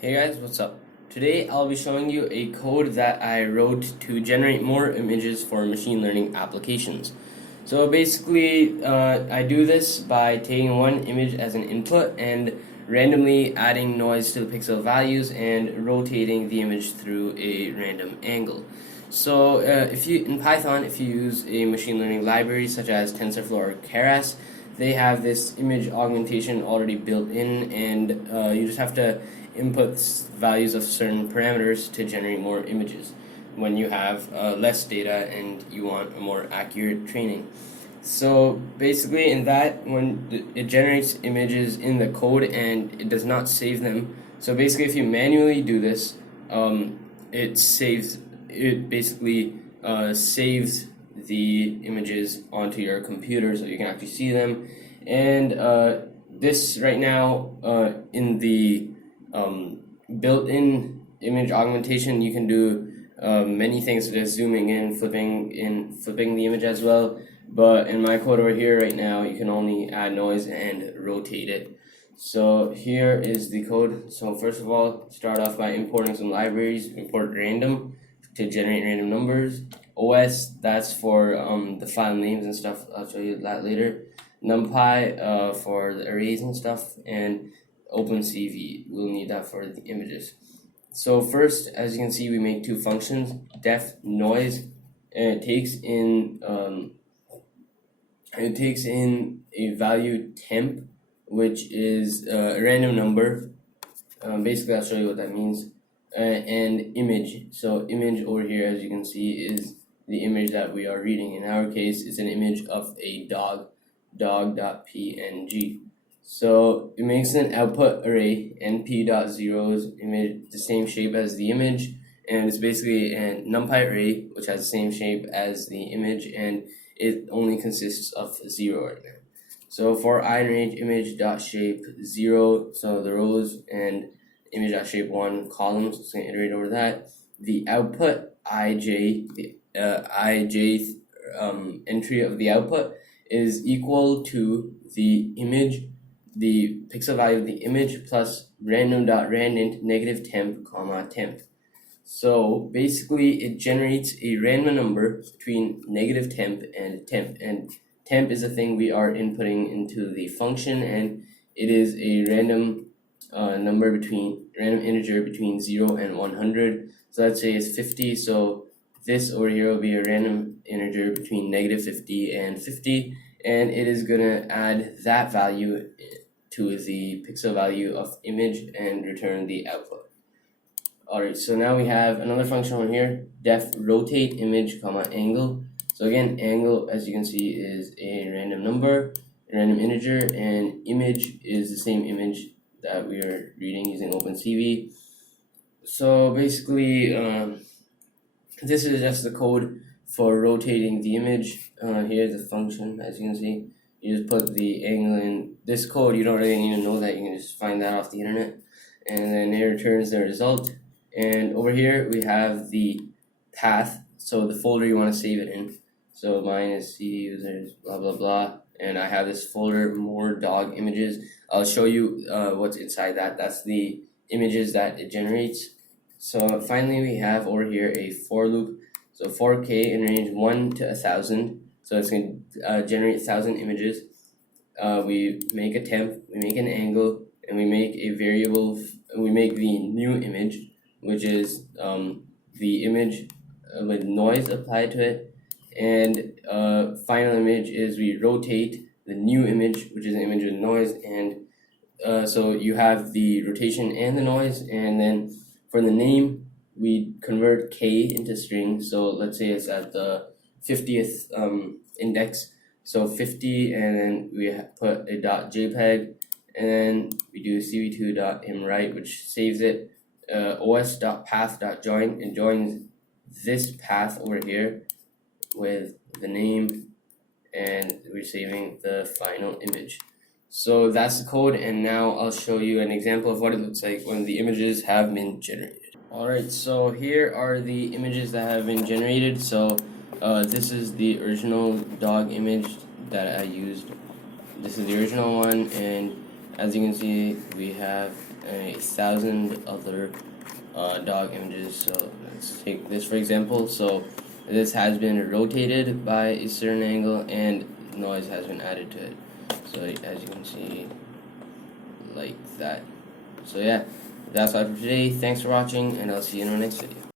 Hey guys, what's up? Today I'll be showing you a code that I wrote to generate more images for machine learning applications. So basically, I do this by taking one image as an input and randomly adding noise to the pixel values and rotating the image through a random angle. So if you in Python, if you use a machine learning library such as TensorFlow or Keras, they have this image augmentation already built in, and you just have to input values of certain parameters to generate more images when you have less data and you want a more accurate training. So basically in that, when it generates images in the code and it does not save them, so basically if you manually do this, it basically saves the images onto your computer so you can actually see them. And this right now in the built-in image augmentation, you can do many things such as zooming in, flipping the image as well. But in my code over here right now, you can only add noise and rotate it. So here is the code. So first of all, start off by importing some libraries. Import random to generate random numbers. OS, that's for the file names and stuff. I'll show you that later. NumPy for the arrays and stuff, and OpenCV, we'll need that for the images. So first, as you can see, we make two functions, def noise, and it takes in a value temp, which is a random number. Basically, I'll show you what that means. And image. So image over here, as you can see, is the image that we are reading. In our case, it's an image of a dog.png. So it makes an output array, np.zeros image, the same shape as the image, and it's basically a NumPy array which has the same shape as the image, and it only consists of 0 right now. So for iRange image.shape 0, so the rows, and image.shape 1 columns, so I'm going to iterate over that. The output ij, the entry of the output is equal to the image, the pixel value of the image plus random.randint negative temp comma temp. So basically it generates a random number between negative temp, and temp is a thing we are inputting into the function, and it is a random random integer between 0 and 100. So let's say it's 50, so this over here will be a random integer between negative 50 and 50, and it is gonna add that value to the pixel value of image and return the output. Alright, so now we have another function over here, def rotate image comma angle. So again, angle, as you can see, is a random number, a random integer, and image is the same image that we are reading using OpenCV. So basically, this is just the code for rotating the image. Here's the function, as you can see. You just put the angle in. This code, you don't really need to know that. You can just find that off the internet. And then it returns the result. And over here, we have the path, so the folder you want to save it in. So mine is CD users, blah, blah, blah. And I have this folder, more dog images. I'll show you what's inside that. That's the images that it generates. So finally, we have over here a for loop. So for k in range 1 to 1,000. So it's going to generate 1,000 images. We make a temp, we make an angle, and we make a variable. We make the new image, which is the image with noise applied to it. And final image is we rotate the new image, which is an image with noise. And so you have the rotation and the noise. And then for the name, we convert k into string. So let's say it's at the 50th index, so 50, and then we put a .jpeg, and then we do cv2.imWrite, which saves it. os.path.join, and joins this path over here with the name, and we're saving the final image. So that's the code, and now I'll show you an example of what it looks like when the images have been generated. Alright, so here are the images that have been generated. So this is the original dog image that I used. This is the original one, and as you can see, we have 1,000 other dog images. So let's take this for example. So this has been rotated by a certain angle and noise has been added to it. So as you can see, like that. So yeah, that's all for today. Thanks for watching, and I'll see you in our next video.